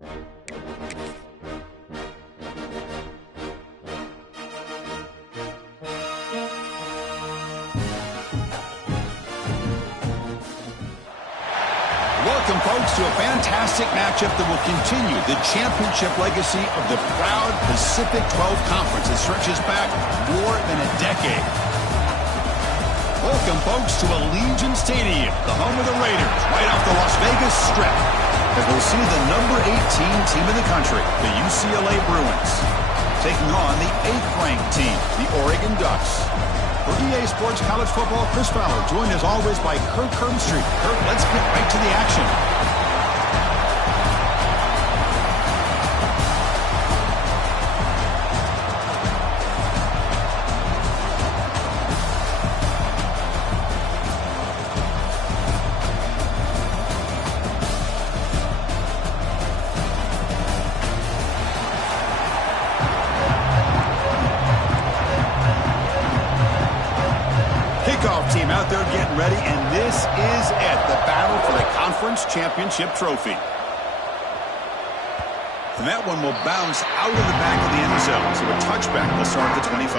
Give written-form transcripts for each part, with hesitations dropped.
Welcome, folks, to a fantastic matchup that will continue the championship legacy of the proud Pacific 12 Conference that stretches back more than a decade. Welcome, folks, to Allegiant Stadium, the home of the Raiders, right off the Las Vegas Strip, as we'll see the number 18 team in the country, the UCLA Bruins, taking on the 8th-ranked team, the Oregon Ducks. For EA Sports College Football, Chris Fowler, joined as always by Kirk Herbstreit. Kirk, let's get right to the action. Team out there getting ready, and this is it, the battle for the conference championship trophy. And that one will bounce out of the back of the end zone, so a touchback will start at the 25.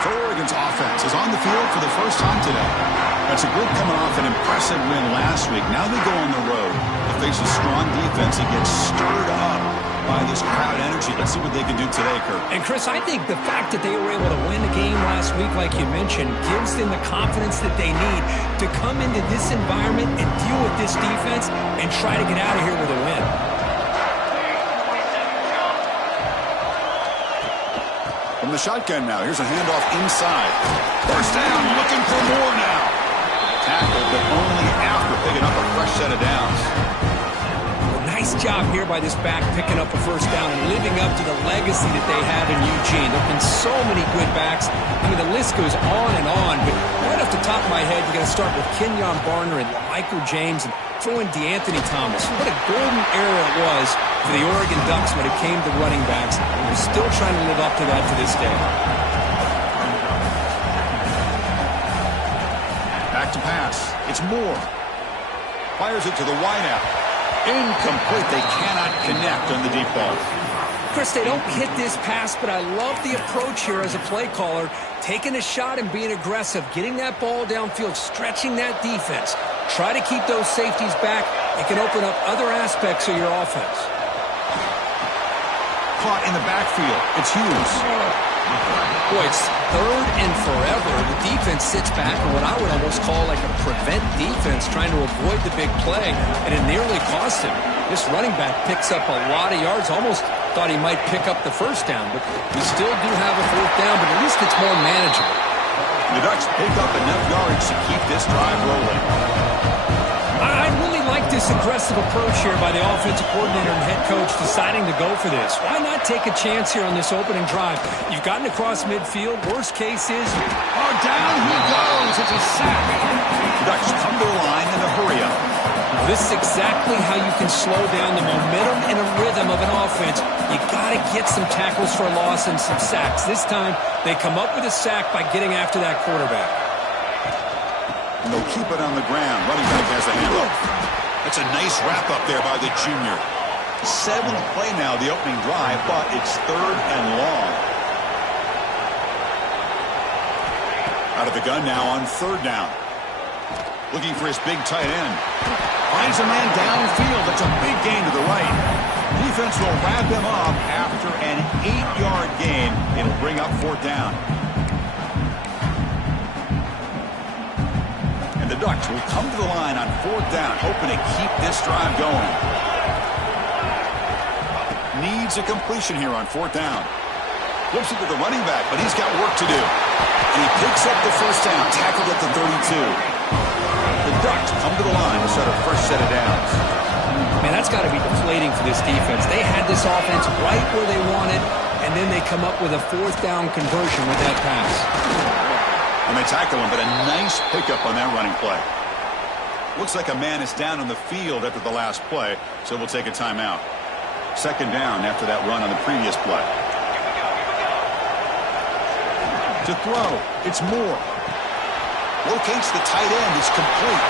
So Oregon's offense is on the field for the first time today. That's a group coming off an impressive win last week. Now they go on the road to face a strong defense that gets stirred up by this crowd energy. Let's see what they can do today, Kurt. And, Chris, I think the fact that they were able to win the game last week, like you mentioned, gives them the confidence that they need to come into this environment and deal with this defense and try to get out of here with a win. From the shotgun now, here's a handoff inside. First down, looking for more now. Tackled, but only after picking up a fresh set of downs. Nice job here by this back picking up a first down and living up to the legacy that they have in Eugene. There have been so many good backs. I mean, the list goes on, but right off the top of my head, you got to start with Kenyon Barner and Michael James and throw in DeAnthony Thomas. What a golden era it was for the Oregon Ducks when it came to running backs. We're still trying to live up to that to this day. Back to pass. It's Moore. Fires it to the wideout. Incomplete. They cannot connect on the deep ball. Chris, they don't hit this pass, but I love the approach here as a play caller. Taking a shot and being aggressive, getting that ball downfield, stretching that defense. Try to keep those safeties back. It can open up other aspects of your offense. Caught in the backfield. It's Hughes. Boy, it's third and forever. The defense sits back in what I would almost call like a prevent defense, trying to avoid the big play, and it nearly cost him. This running back picks up a lot of yards. Almost thought he might pick up the first down, but we still do have a fourth down, but at least it's more manageable. The Ducks pick up enough yards to keep this drive rolling. I really like this aggressive approach here by the offensive coordinator and head coach deciding to go for this. Why not take a chance here on this opening drive? You've gotten across midfield. Worst case is, down he goes. It's a sack. The Ducks come to the line in a hurry up. This is exactly how you can slow down the momentum and a rhythm of an offense. You got to get some tackles for a loss and some sacks. This time, they come up with a sack by getting after that quarterback. And they'll keep it on the ground. Running back has the handoff. That's a nice wrap-up there by the junior. 7th play now, the opening drive, but it's 3rd and long. Out of the gun now on 3rd down. Looking for his big tight end. Finds a man downfield. That's a big gain to the right. Defense will wrap him up after an 8-yard gain. It'll bring up 4th down. And the Ducks will come to the line on 4th down, hoping to keep this drive going. Needs a completion here on 4th down. Flips it to the running back, but he's got work to do. And he picks up the first down, tackled at the 32. The Ducks come to the line to start a fresh set of downs. Man, that's got to be deflating for this defense. They had this offense right where they wanted, and then they come up with a 4th down conversion with that pass. And they tackle him, but a nice pickup on that running play. Looks like a man is down on the field after the last play, so we'll take a timeout. 2nd down after that run on the previous play. To throw, it's Moore. Locates the tight end. It's complete.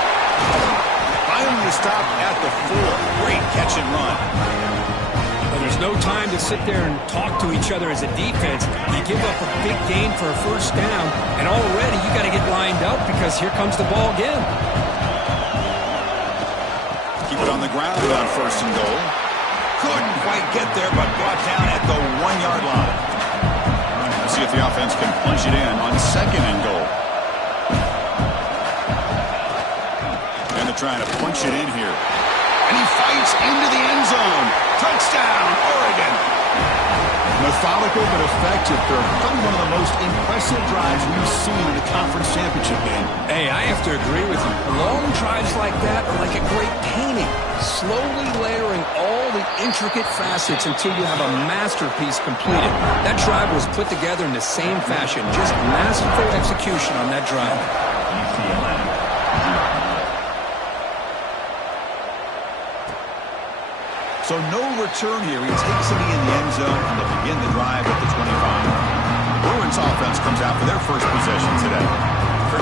Finally stopped at the 4. Great catch and run. There's no time to sit there and talk to each other as a defense. You give up a big gain for a first down, and already you got to get lined up because here comes the ball again. Keep it on the ground on first and goal. Couldn't quite get there, but brought down at the 1-yard line. Let's see if the offense can punch it in on second and goal. And they're trying to punch it in here. And he fights into the end zone. Touchdown, Oregon. Methodical but effective. They're probably one of the most impressive drives we've seen in a conference championship game. Hey, I have to agree with you. Long drives like that are like a great painting. Slowly layering all the intricate facets until you have a masterpiece completed. That drive was put together in the same fashion. Just masterful execution on that drive. UCLA. So no return here. He takes it in the end zone, and they'll begin the drive at the 25. Bruins offense comes out for their first possession today.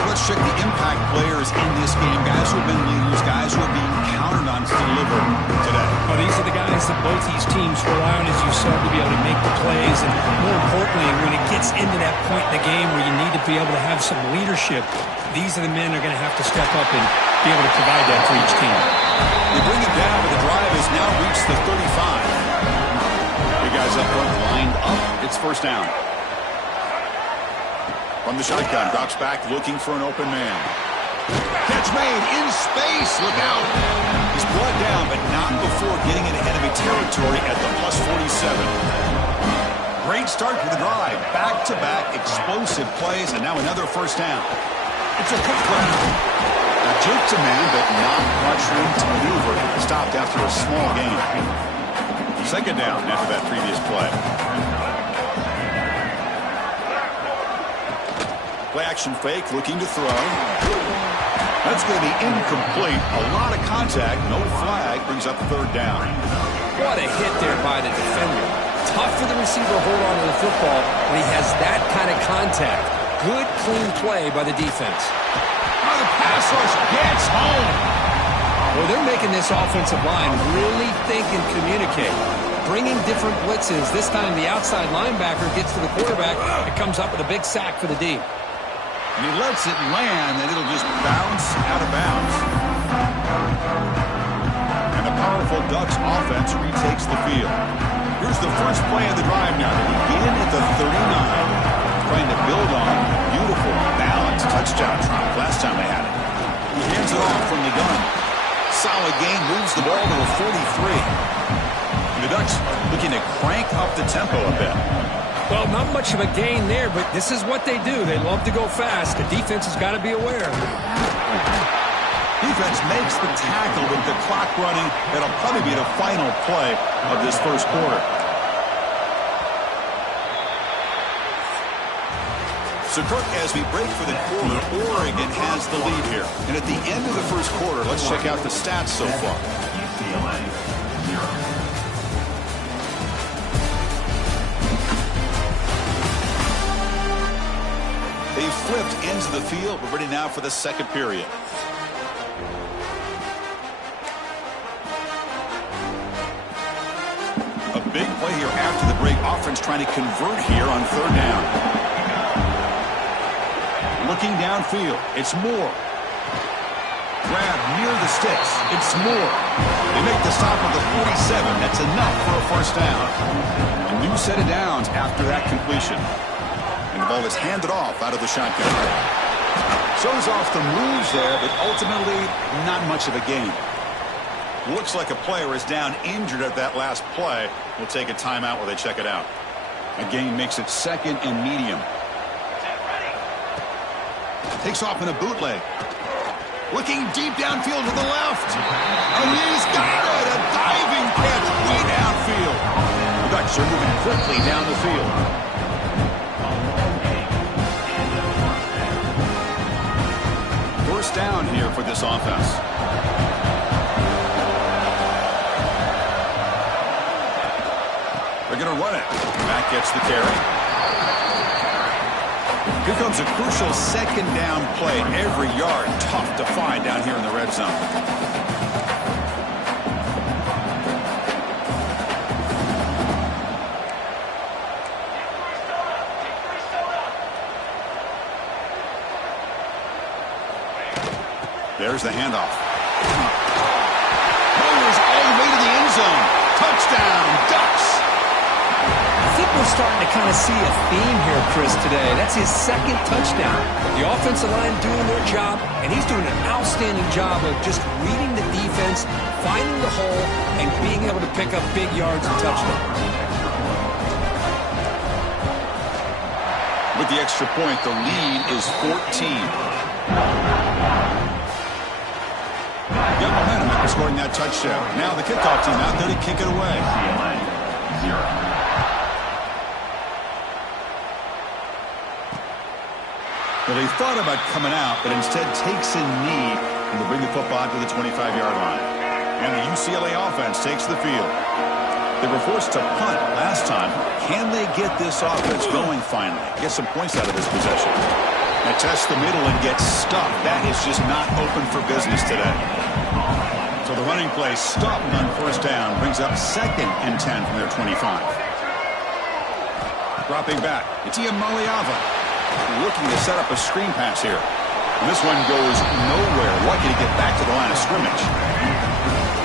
Let's check the impact players in this game. Guys who have been leaders, guys who are being counted on to deliver today. Well, these are the guys that both these teams rely on, as you said, to be able to make the plays. And more importantly, when it gets into that point in the game where you need to be able to have some leadership, these are the men who are going to have to step up and be able to provide that for each team. They bring it down, but the drive has now reached the 35. The guys up front lined up. It's first down. From the shotgun, drops back looking for an open man. Catch made in space. Look out. He's brought down, but not before getting in enemy territory at the plus 47. Great start to the drive. Back-to-back explosive plays, and now another first down. It's a quick run. A juke to man, but not much room to maneuver. Stopped after a small gain. Second down after that previous play. Play action fake, looking to throw. That's going to be incomplete. A lot of contact, no flag, brings up third down. What a hit there by the defender. Tough for the receiver to hold on to the football when he has that kind of contact. Good, clean play by the defense. Oh, the pass rush gets home. Well, they're making this offensive line really think and communicate. Bringing different blitzes. This time the outside linebacker gets to the quarterback. It comes up with a big sack for the D. And he lets it land, and it'll just bounce out of bounds. And the powerful Ducks offense retakes the field. Here's the first play of the drive now. They begin at the 39. Trying to build on beautiful, balanced touchdown drive last time they had it. He hands it off from the gun. Solid gain, moves the ball to a 43. And the Ducks looking to crank up the tempo a bit. Well, not much of a gain there, but this is what they do. They love to go fast. The defense has got to be aware. Defense makes the tackle with the clock running. That'll probably be the final play of this first quarter. So, Kirk, as we break for the quarter, Oregon has the lead here. And at the end of the first quarter, let's check out the stats so far. UCLA 0. They flipped ends of the field. We're ready now for the second period. A big play here after the break. Offense trying to convert here on third down. Looking downfield. It's Moore. Grab near the sticks. It's Moore. They make the stop at the 47. That's enough for a first down. A new set of downs after that completion. And the ball is handed off out of the shotgun. Shows off the moves there, but ultimately not much of a gain. Looks like a player is down injured at that last play. We'll take a timeout while they check it out. A gain makes it second and medium. Takes off in a bootleg. Looking deep downfield to the left. And he's got it. A diving catch way downfield. The Ducks are moving quickly down the field. First down here for this offense. They're going to run it. Matt gets the carry. Here comes a crucial second down play. Every yard tough to find down here in the red zone. There's the handoff. Motors all the way to the end zone. Touchdown, Ducks. I think we're starting to kind of see a theme here, Chris, today. That's his second touchdown. The offensive line doing their job, and he's doing an outstanding job of just reading the defense, finding the hole, and being able to pick up big yards and touchdowns. With the extra point, the lead is 14. Got momentum after scoring that touchdown. Now the kickoff team out there to kick it away. UCLA 0. Well, he thought about coming out, but instead takes a knee and will bring the football to the 25-yard line. And the UCLA offense takes the field. They were forced to punt last time. Can they get this offense going finally? Get some points out of this possession. They test the middle and get stuffed. That is just not open for business today. So the running play stopped on first down. Brings up 2nd and 10 from their 25. Dropping back. It's Maliava. Looking to set up a screen pass here. And this one goes nowhere. Lucky to get back to the line of scrimmage.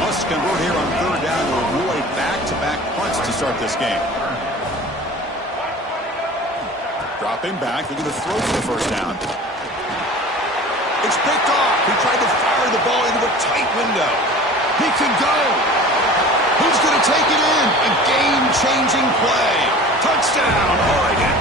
Must convert here on third down to avoid back-to-back punts to start this game. Dropping back, looking to throw for the first down. It's picked off. He tried to fire the ball into a tight window. He can go. Who's going to take it in? A game-changing play. Touchdown, Oregon.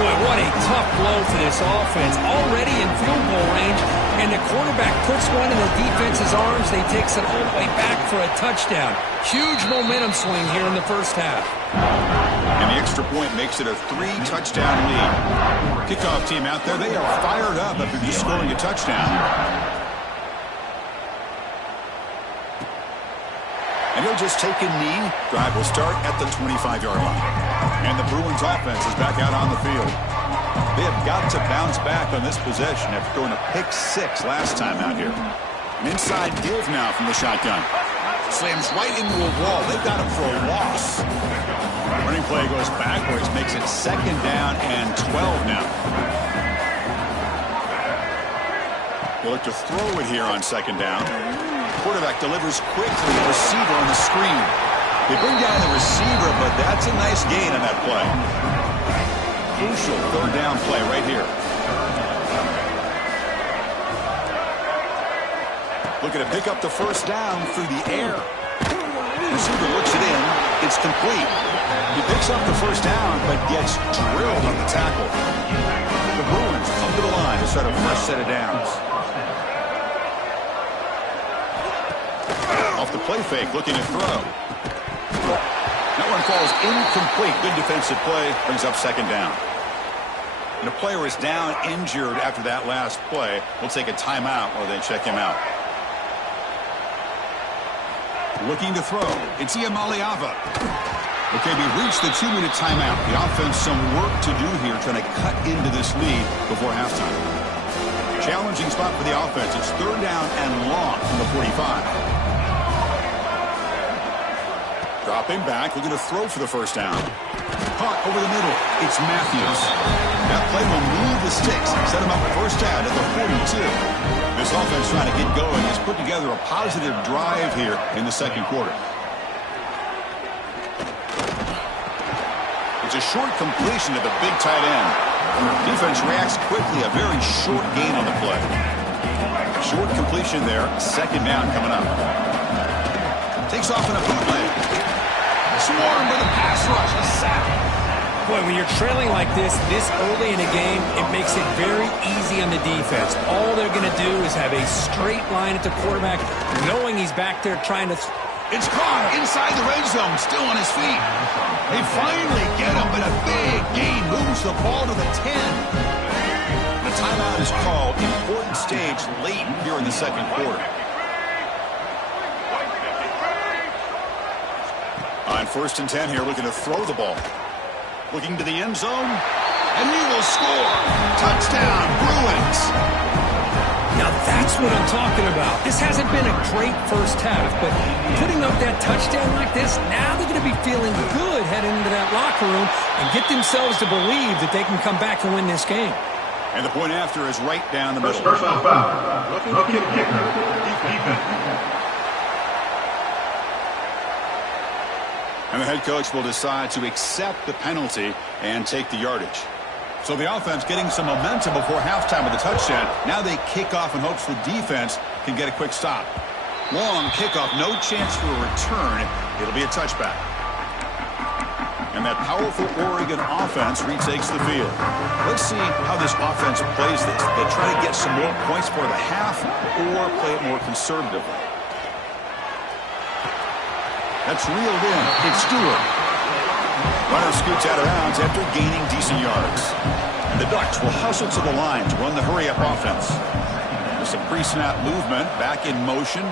Boy, what a tough blow for this offense. Already in field goal range, and the quarterback puts one in the defense's arms. They takes it all the way back for a touchdown. Huge momentum swing here in the first half. And the extra point makes it a 3-touchdown lead. Kickoff team out there, they are fired up after just scoring a touchdown. And he'll just take a knee. Drive will start at the 25-yard line. And the Bruins offense is back out on the field. They have got to bounce back on this possession after throwing a pick 6 last time out here. An inside give now from the shotgun. Slams right into a wall. They've got him for a loss. Running play goes backwards, makes it 2nd down and 12 now. They look to throw it here on 2nd down. Quarterback delivers quickly. Receiver on the screen. They bring down the receiver, but that's a nice gain on that play. Crucial 3rd down play right here. Looking to pick up the first down through the air. Receiver looks it in. It's complete. He picks up the first down, but gets drilled on the tackle. The Bruins come to the line to start a fresh set of downs. Off the play fake, looking to throw. That one falls incomplete. Good defensive play. Brings up 2nd down. And a player is down injured after that last play. We'll take a timeout while they check him out. Looking to throw. It's Maliava. Okay, we reached the 2-minute timeout. The offense some work to do here trying to cut into this lead before halftime. Challenging spot for the offense. It's 3rd down and long from the 45. Dropping back, looking to throw for the first down. Caught over the middle. It's Matthews. That play will move the sticks. Set him up first down at the 42. This offense trying to get going has put together a positive drive here in the 2nd quarter. It's a short completion to the big tight end. Defense reacts quickly. A very short gain on the play. Short completion there. 2nd down coming up. Takes off in a bootleg. Swarmed with a pass rush. A sack. Boy, when you're trailing like this early in a game, it makes it very easy on the defense. All they're going to do is have a straight line at the quarterback, knowing he's back there trying to... It's caught inside the red zone, still on his feet. They finally get him, but a big gain moves the ball to the 10. The timeout is called. Important stage late here in the 2nd quarter. On 1st and 10 here, looking to throw the ball. Looking to the end zone, and he will score. Touchdown, Bruins. Now that's what I'm talking about. This hasn't been a great first half, but putting up that touchdown like this, now they're going to be feeling good heading into that locker room and get themselves to believe that they can come back and win this game. And the point after is right down the middle. Personal foul. Rookie kicker. Defense. And the head coach will decide to accept the penalty and take the yardage. So the offense getting some momentum before halftime with a touchdown. Now they kick off in hopes the defense can get a quick stop. Long kickoff, no chance for a return. It'll be a touchback. And that powerful Oregon offense retakes the field. Let's see how this offense plays this. They try to get some more points for the half or play it more conservatively. That's reeled in. It's Stewart. Runner scoots out of bounds after gaining decent yards. And the Ducks will hustle to the line to run the hurry-up offense. With some pre-snap movement, back in motion.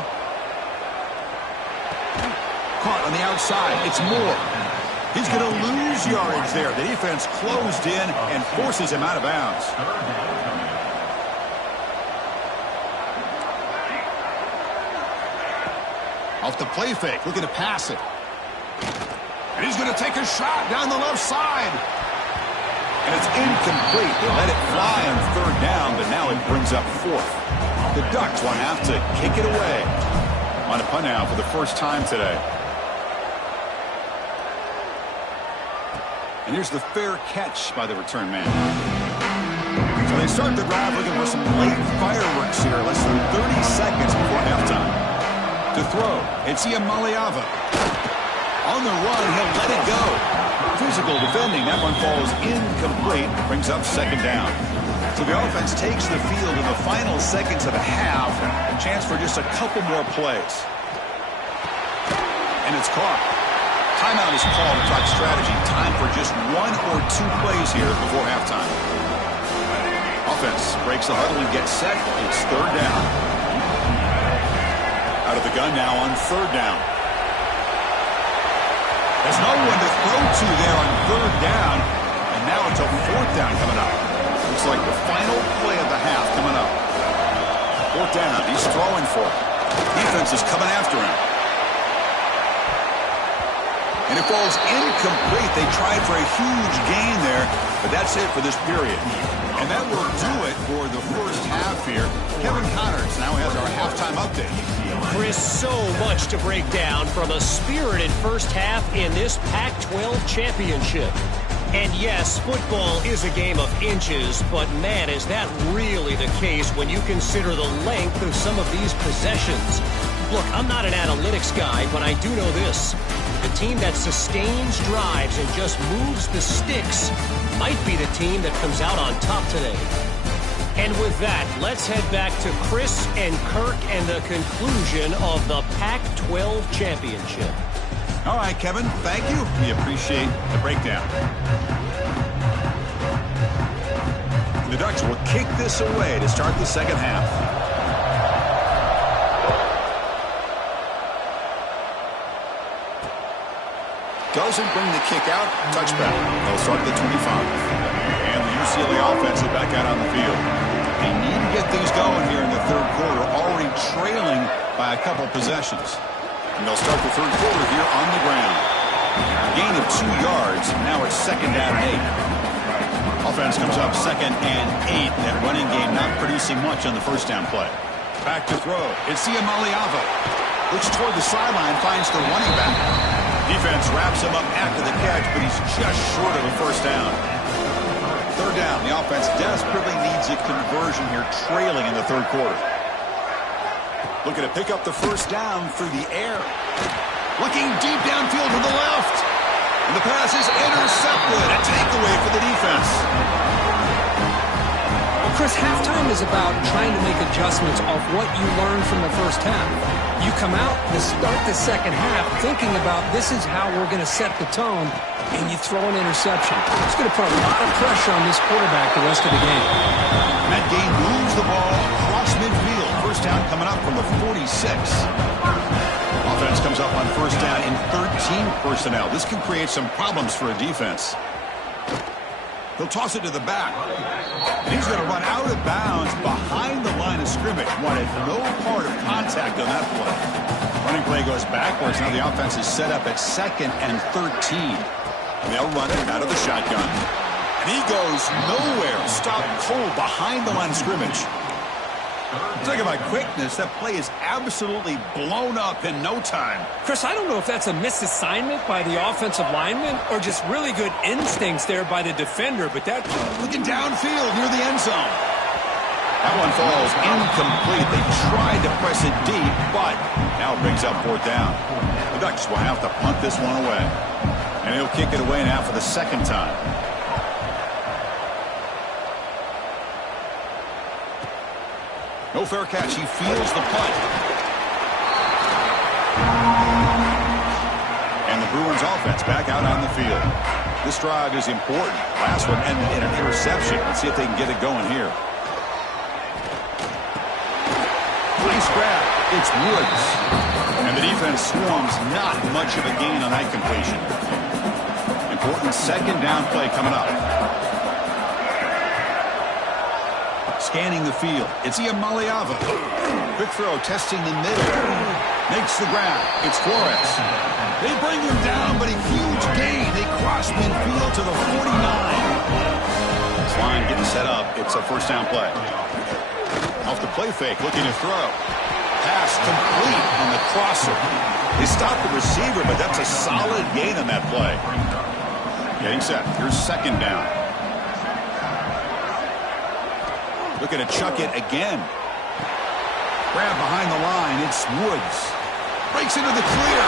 Caught on the outside. It's Moore. He's going to lose yardage there. The defense closed in and forces him out of bounds. Off the play fake, looking to pass it. And he's going to take a shot down the left side. And it's incomplete. They let it fly on third down, but now it brings up fourth. The Ducks will have to kick it away on a punt now for the first time today. And here's the fair catch by the return man. So they start the drive looking for some late fireworks here, less than 30 seconds before halftime. To throw, it's Iamaleava. On the run, he'll let it go. Physical defending, that one falls incomplete, brings up second down. So the offense takes the field in the final seconds of the half, a chance for just a couple more plays. And it's caught. Timeout is called to talk strategy. Time for just one or two plays here before halftime. Offense breaks the huddle and gets set. It's third down. Out of the gun now on third down. There's no one to throw to there on third down. And now it's a fourth down coming up. Looks like the final play of the half coming up. Fourth down. He's throwing for it. Defense is coming after him. And it falls incomplete. They tried for a huge gain there, but that's it for this period. And that will do it for the first half here. Kevin Connors now has our halftime update. Chris, so much to break down from a spirited first half in this Pac-12 championship. And yes, football is a game of inches, but man, is that really the case when you consider the length of some of these possessions. Look, I'm not an analytics guy, but I do know this. The team that sustains drives and just moves the sticks might be the team that comes out on top today. And with that, let's head back to Chris and Kirk and the conclusion of the Pac-12 championship. All right, Kevin, thank you. We appreciate the breakdown. The Ducks will kick this away to start the second half. Doesn't bring the kick out. Touchback. They'll start at the 25. And the UCLA offense is back out on the field. They need to get things going here in the third quarter, already trailing by a couple possessions. And they'll start the third quarter here on the ground. A gain of 2 yards. Now it's second down and 8. Offense comes up second and 8. That running game not producing much on the first down play. Back to throw. It's Iamaleava. Looks toward the sideline, finds the running back. Defense wraps him up after the catch, but he's just short of a first down. Third down. The offense desperately needs a conversion here, trailing in the third quarter. Looking to pick up the first down through the air. Looking deep downfield to the left. And the pass is intercepted. A takeaway for the defense. Well, Chris, halftime is about trying to make adjustments off what you learned from the first half. You come out to start the second half thinking about this is how we're going to set the tone, and you throw an interception. It's going to put a lot of pressure on this quarterback the rest of the game. That game moves the ball across midfield. First down coming up from the 46. Offense comes up on first down in 13 personnel. This can create some problems for a defense. He'll toss it to the back. And he's going to run out of bounds behind the line of scrimmage. Wanted no part of contact on that play. Running play goes backwards. Now the offense is set up at second and 13. And they'll run it out of the shotgun. And He goes nowhere. Stopped cold behind the line of scrimmage. Talk about quickness. That play is absolutely blown up in no time. Chris, I don't know if that's a misassignment by the offensive lineman or just really good instincts there by the defender, but that... Looking downfield near the end zone. That one falls incomplete. They tried to press it deep, but now it brings up 4th down. The Ducks will have to punt this one away. And he'll kick it away now for the 2nd time. No fair catch. He feels the punt. And the Bruins offense back out on the field. This drive is important. Last one ended in an interception. Let's see if they can get it going here. Nice grab. It's Woods. And the defense swarms not much of a gain on that completion. Important 2nd down play coming up. Scanning the field. It's Iamaleava. Quick throw, testing the middle. Makes the grab. It's Flores. They bring him down, but a huge gain. They cross midfield to the 49. This line getting set up. It's a 1st down play. Off the play fake, looking to throw. Pass complete on the crosser. They stopped the receiver, but that's a solid gain on that play. Getting set. Here's 2nd down. Looking to chuck it again. Grab behind the line. It's Woods. Breaks into the clear.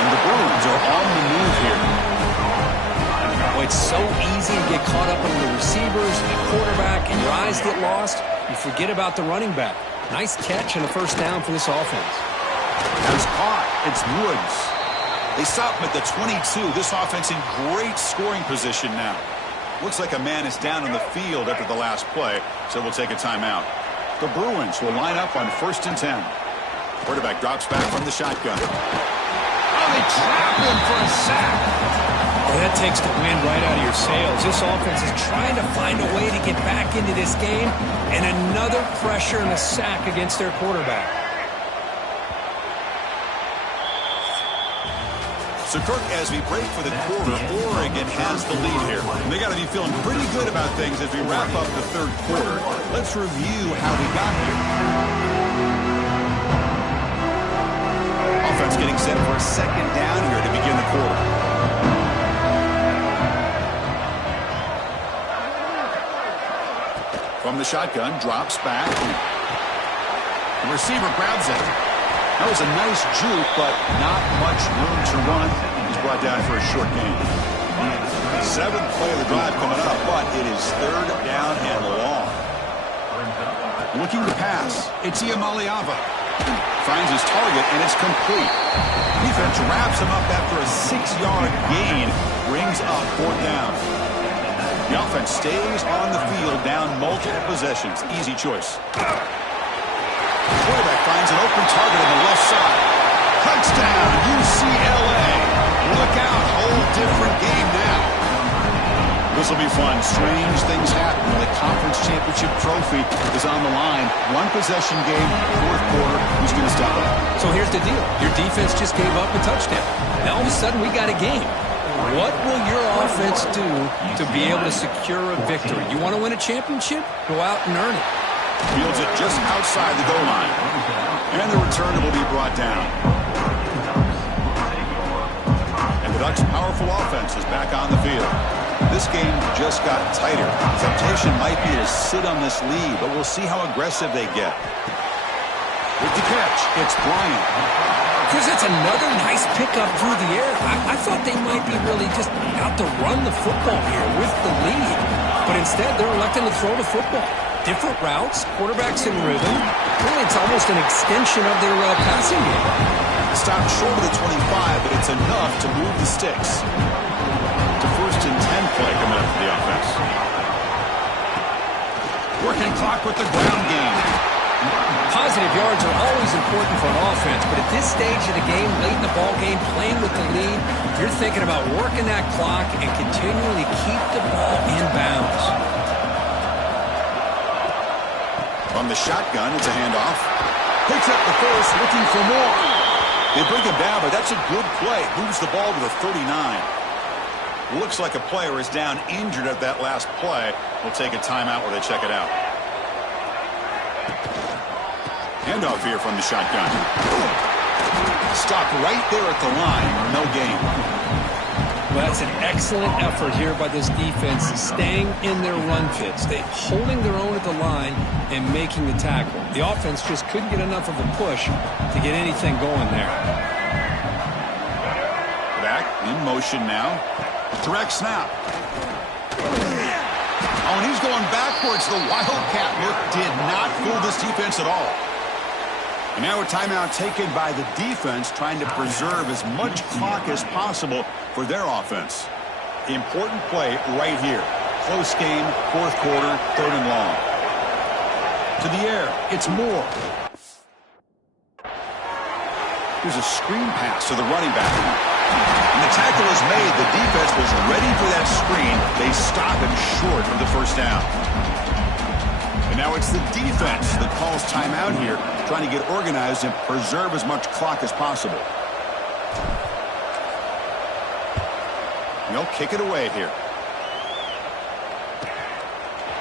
And the Bruins are on the move here. Well, it's so easy to get caught up on the receivers, the quarterback, and your eyes get lost. You forget about the running back. Nice catch and a 1st down for this offense. He's caught. It's Woods. They stop him at the 22. This offense in great scoring position now. Looks like a man is down on the field after the last play, so we'll take a timeout. The Bruins will line up on 1st and 10. Quarterback drops back from the shotgun. Oh, they trap him for a sack. Well, that takes the wind right out of your sails. This offense is trying to find a way to get back into this game, and another pressure and a sack against their quarterback. So, Kirk, as we break for the quarter, Oregon has the lead here. And they got to be feeling pretty good about things as we wrap up the 3rd quarter. Let's review how we got here. Offense getting set for a 2nd down here to begin the quarter. From the shotgun, drops back. The receiver grabs it. That was a nice juke, but not much room to run. He's brought down for a short gain. 7th play of the drive coming up, but it is 3rd down and long. Looking to pass. It's Iamaleava. Finds his target, and it's complete. Defense wraps him up after a 6-yard gain. Brings up 4th down. The offense stays on the field down multiple possessions. Easy choice. Quarterback finds an open target on the left side. Touchdown, UCLA. Look out, whole different game now. This will be fun. Strange things happen when the conference championship trophy is on the line. 1 possession game, 4th quarter. Who's going to stop it? So here's the deal. Your defense just gave up a touchdown. Now all of a sudden we got a game. What will your offense do to be able to secure a victory? You want to win a championship? Go out and earn it. Fields it just outside the goal line. And the return will be brought down. And the Ducks' powerful offense is back on the field. This game just got tighter. Temptation might be to sit on this lead, but we'll see how aggressive they get. With the catch, it's Bryant. Because it's another nice pickup through the air. I thought they might be really just out to run the football here with the lead. But instead, they're electing to throw the football. Different routes, quarterbacks in rhythm. Really, it's almost an extension of their passing game. Stopped short of the 25, but it's enough to move the sticks. To 1st and 10 play coming up for the offense. Working clock with the ground game. Positive yards are always important for an offense, but at this stage of the game, late in the ball game, playing with the lead, you're thinking about working that clock and continuing to keep the ball in bounds. From the shotgun, it's a handoff. Picks up the first, looking for more. They bring him down, but that's a good play. Moves the ball to the 39. Looks like a player is down injured at that last play. We'll take a timeout while they check it out. Handoff here from the shotgun. Stopped right there at the line. No gain. Well, that's an excellent effort here by this defense, staying in their run fits. They holding their own at the line and making the tackle. The offense just couldn't get enough of a push to get anything going there. Back in motion now. Direct snap. Oh, and he's going backwards. The Wildcat look did not fool this defense at all. And now a timeout taken by the defense, trying to preserve as much clock as possible for their offense. Important play right here. Close game, fourth quarter, 3rd and long. To the air, it's Moore. Here's a screen pass to the running back. And the tackle is made. The defense was ready for that screen. They stop him short of the first down. And now it's the defense that calls timeout here, trying to get organized and preserve as much clock as possible. They'll kick it away here.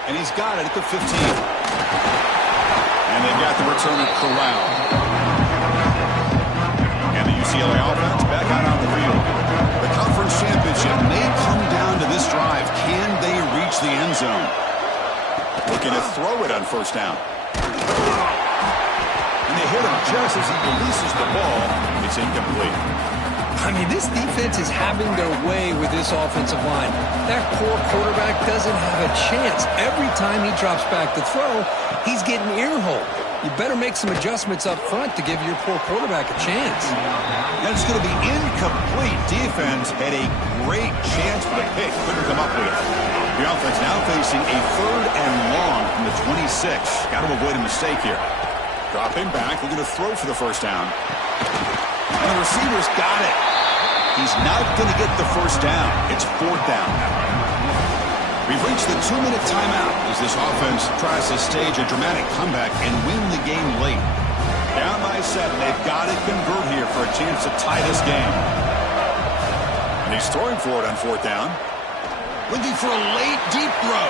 And he's got it at the 15. And they've got the returner corralled. And the UCLA offense back out on the field. The conference championship may come down to this drive. Can they reach the end zone? Looking to throw it on first down. And they hit him just as he releases the ball. It's incomplete. I mean, this defense is having their way with this offensive line. That poor quarterback doesn't have a chance. Every time he drops back to throw, he's getting ear-holed. You better make some adjustments up front to give your poor quarterback a chance. That's going to be incomplete. Defense had a great chance for the pick. Couldn't come up with it. The offense now facing a 3rd and long from the 26. Got to avoid a mistake here. Dropping back. We're going to throw for the first down. And the receiver's got it. He's not going to get the first down. It's 4th down. We've reached the 2-minute timeout as this offense tries to stage a dramatic comeback and win the game late. Down by 7. They've got to convert here for a chance to tie this game. And he's throwing for it on 4th down. Looking for a late, deep throw.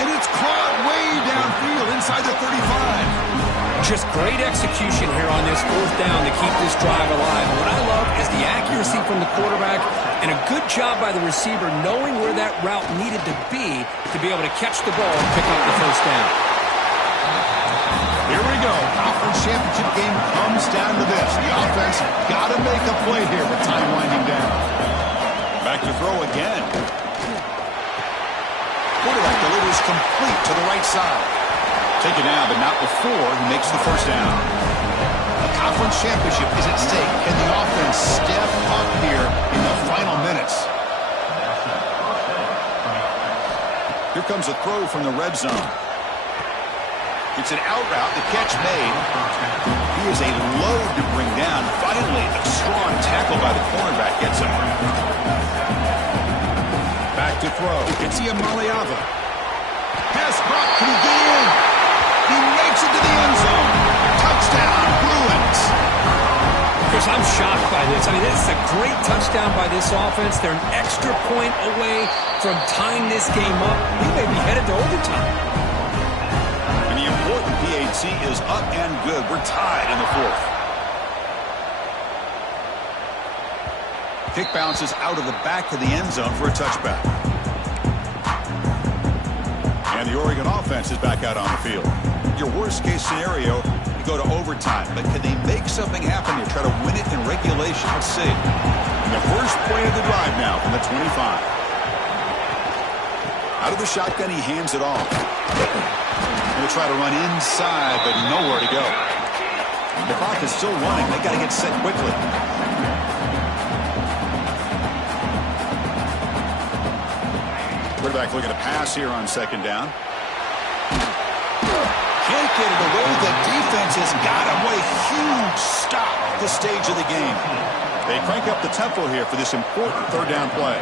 And it's caught way downfield inside the 35. Just great execution here on this 4th down to keep this drive alive. What I love is the accuracy from the quarterback and a good job by the receiver knowing where that route needed to be able to catch the ball and pick up the first down. Here we go. Conference championship game comes down to this. The offense got to make a play here with time winding down. Back to throw again. Quarterback delivers complete to the right side. Taken down, but not before he makes the first down. A conference championship is at stake. Can the offense step up here in the final minutes? Here comes a throw from the red zone. It's an out route. The catch made. He is a load to bring down. Finally, a strong tackle by the cornerback gets him. Back to throw. It's Iamaleava. Pass caught. Can he get in? He makes it to the end zone. Touchdown, Bruins. Chris, I'm shocked by this. I mean, this is a great touchdown by this offense. They're an extra point away from tying this game up. We may be headed to overtime. And the important PAT is up and good. We're tied in the 4th. Kick bounces out of the back of the end zone for a touchback. And the Oregon offense is back out on the field. Your worst-case scenario, you go to overtime. But can they make something happen here? Try to win it in regulation? Let's see. And the first play of the drive now from the 25. Out of the shotgun, he hands it off. Going to try to run inside, but nowhere to go. The clock is still running. They got to get set quickly. Quarterback looking to pass here on 2nd down. Can't get it away. The defense has got him. What a huge stop at the stage of the game. They crank up the tempo here for this important 3rd down play.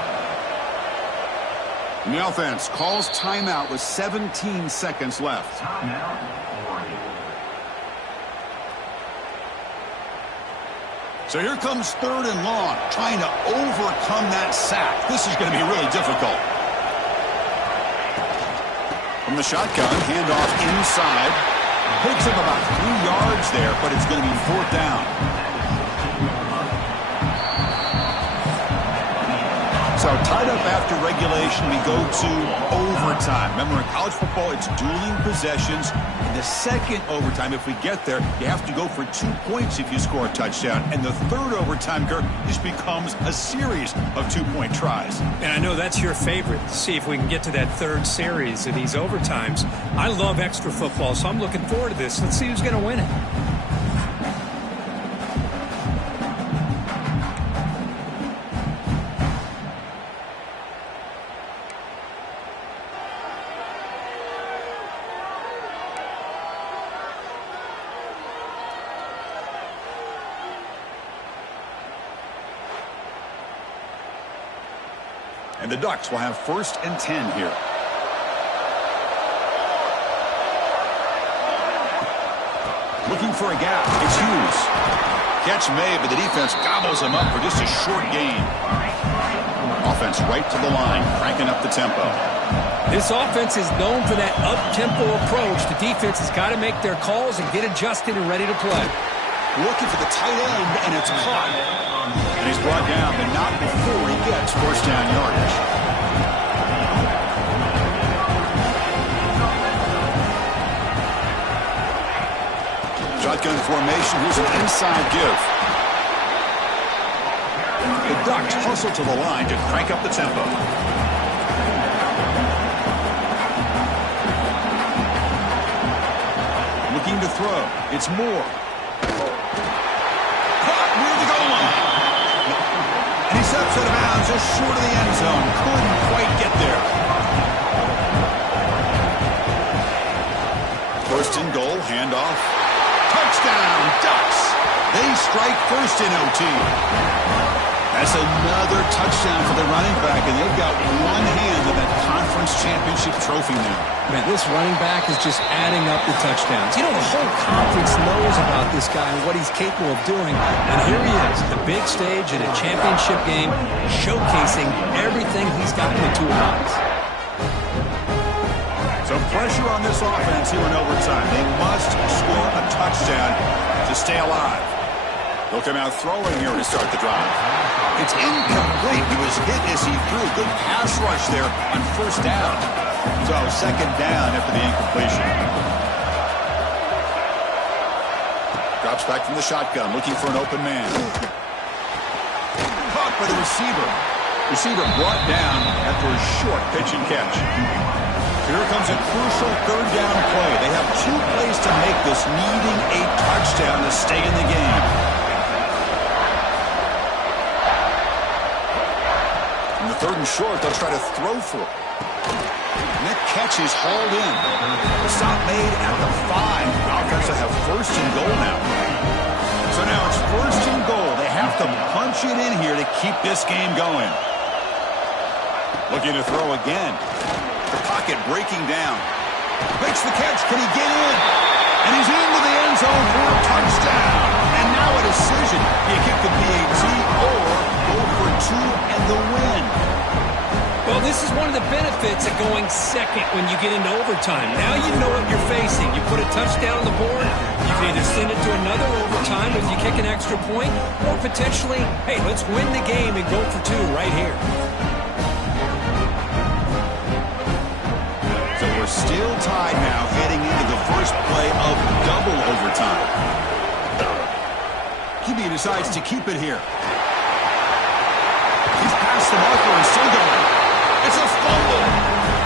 And the offense calls timeout with 17 seconds left. So here comes 3rd and long, trying to overcome that sack. This is going to be really difficult. From the shotgun, handoff inside. Picks up about 3 yards there, but it's going to be 4th down. So tied up after regulation, we go to overtime. Remember, in college football, it's dueling possessions. In the second overtime, if we get there, you have to go for 2 points if you score a touchdown. And the third overtime, Kirk, this becomes a series of 2-point tries. And I know that's your favorite. See if we can get to that third series of these overtimes. I love extra football, so I'm looking forward to this. Let's see who's going to win it. And the Ducks will have 1st and 10 here. Looking for a gap. It's Hughes. Catch made, but the defense gobbles him up for just a short gain. Offense right to the line, cranking up the tempo. This offense is known for that up-tempo approach. The defense has got to make their calls and get adjusted and ready to play. Looking for the tight end, and it's caught. And he's brought down, but not before he gets 1st down yardage. Shotgun formation. Here's an inside give. The Ducks hustle to the line to crank up the tempo. Looking to throw. It's Moore. Caught near the goal line. And he steps out of bounds just short of the end zone. Couldn't quite get there. 1st and goal. Handoff. Touchdown, Ducks. They strike first in OT. That's another touchdown for the running back, and they've got one hand in that conference championship trophy now. Man, this running back is just adding up the touchdowns. You know, the whole conference knows about this guy and what he's capable of doing. And here he is, the big stage in a championship game, showcasing everything he's got in the toolbox. So pressure on this offense here in overtime. They must score a touchdown to stay alive. They'll come out throwing here to start the drive. It's incomplete. He was hit as he threw. Good pass rush there on 1st down. So 2nd down after the incompletion. Drops back from the shotgun, looking for an open man. Caught by the receiver. Receiver brought down after a short pitch and catch. Here comes a crucial 3rd down play. They have 2 plays to make this, needing a touchdown to stay in the game. In the 3rd and short, they'll try to throw for it. And that catch is hauled in. The stop made at the 5. The offense will have 1st and goal now. So now it's 1st and goal. They have to punch it in here to keep this game going. Looking to throw again. The pocket breaking down. Makes the catch. Can he get in? And he's into the end zone for a touchdown. And now a decision. You kick the PAT or go for 2 and the win. Well, this is one of the benefits of going second when you get into overtime. Now you know what you're facing. You put a touchdown on the board, you can either send it to another overtime if you kick an extra point, or potentially, hey, let's win the game and go for 2 right here. So we're still tied now, heading into the first play of double overtime. QB decides to keep it here. He's past the marker and still going. It's a fumble.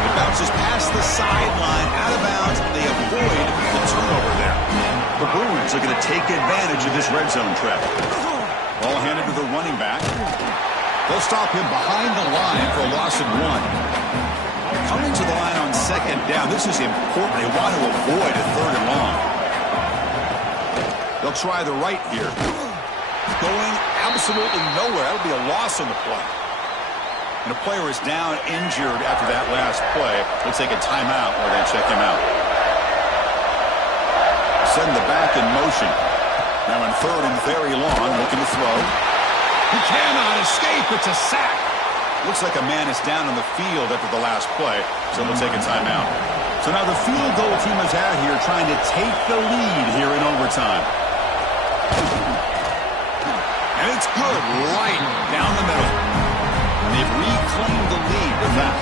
It bounces past the sideline, out of bounds. They avoid the turnover there. The Bruins are going to take advantage of this red zone trap. Ball handed to the running back. They'll stop him behind the line for a loss of 1. Coming to the line on 2nd down. This is important. They want to avoid a 3rd and long. They'll try the right here. Going absolutely nowhere. That'll be a loss on the play. And the player is down injured after that last play. They'll take a timeout while they check him out. Send the back in motion. Now in third and very long, looking to throw. He cannot escape. It's a sack. Looks like a man is down on the field after the last play, so they'll take a timeout. So now the field goal team is out here trying to take the lead here in overtime. And it's good right down the middle. And they've reclaimed the lead with that.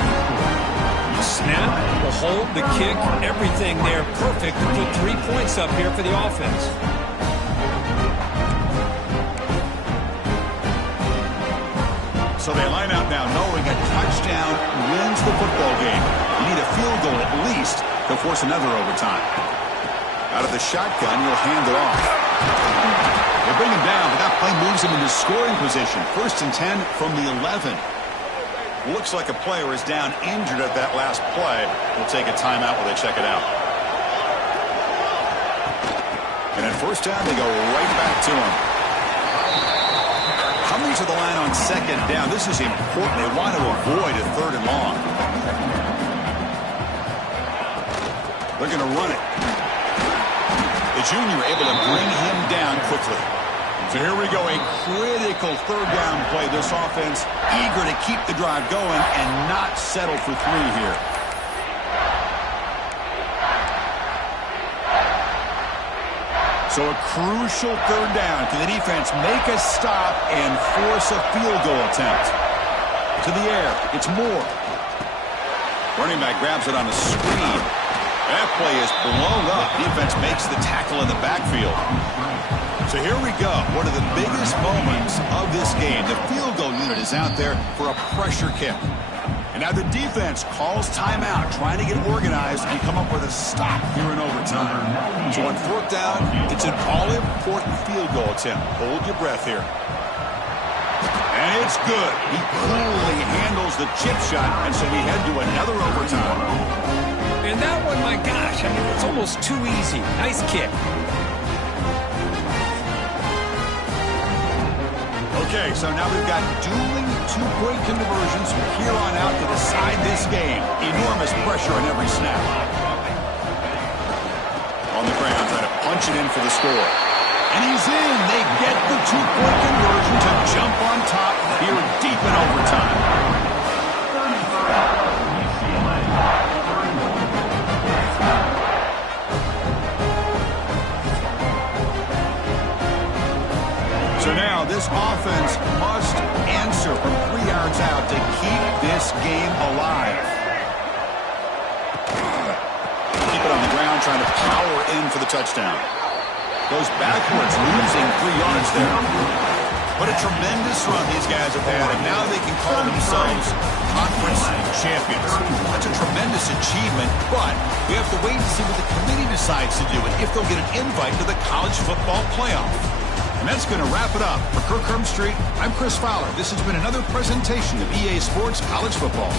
The snap, the hold, the kick, everything there perfect to put 3 points up here for the offense. So they line out now knowing a touchdown wins the football game. You need a field goal at least to force another overtime. Out of the shotgun, you'll hand it off. They bring him down, but that play moves him into scoring position. 1st and 10 from the 11. Looks like a player is down injured at that last play. We'll take a timeout while they check it out. And at 1st down, they go right back to him. Coming to the line on 2nd down. This is important. They want to avoid a 3rd and long. They're going to run it. The junior able to bring him down quickly. So here we go, a critical 3rd down play. This offense eager to keep the drive going and not settle for 3 here. So a crucial 3rd down. Can the defense make a stop and force a field goal attempt? To the air. It's Moore. Running back grabs it on a screen. That play is blown up. Defense makes the tackle in the backfield. So here we go. One of the biggest moments of this game. The field goal unit is out there for a pressure kick. And now the defense calls timeout, trying to get organized and come up with a stop here in overtime. So on 4th down, it's an all-important field goal attempt. Hold your breath here. And it's good. He coolly handles the chip shot, and so we head to another overtime. And that one, my gosh, I mean, it's almost too easy. Nice kick. Okay, so now we've got dueling 2-point conversions from here on out to decide this game. Enormous pressure on every snap. On the ground, trying to punch it in for the score. And he's in. They get the 2-point conversion to jump on top here deep in overtime. So now this offense must answer from 3 yards out to keep this game alive. Keep it on the ground, trying to power in for the touchdown. Goes backwards, losing 3 yards there. What a tremendous run these guys have had, and now they can call themselves conference champions. That's a tremendous achievement, but we have to wait and see what the committee decides to do and if they'll get an invite to the college football playoff. And that's going to wrap it up. For Kirk Street, I'm Chris Fowler. This has been another presentation of EA Sports College Football.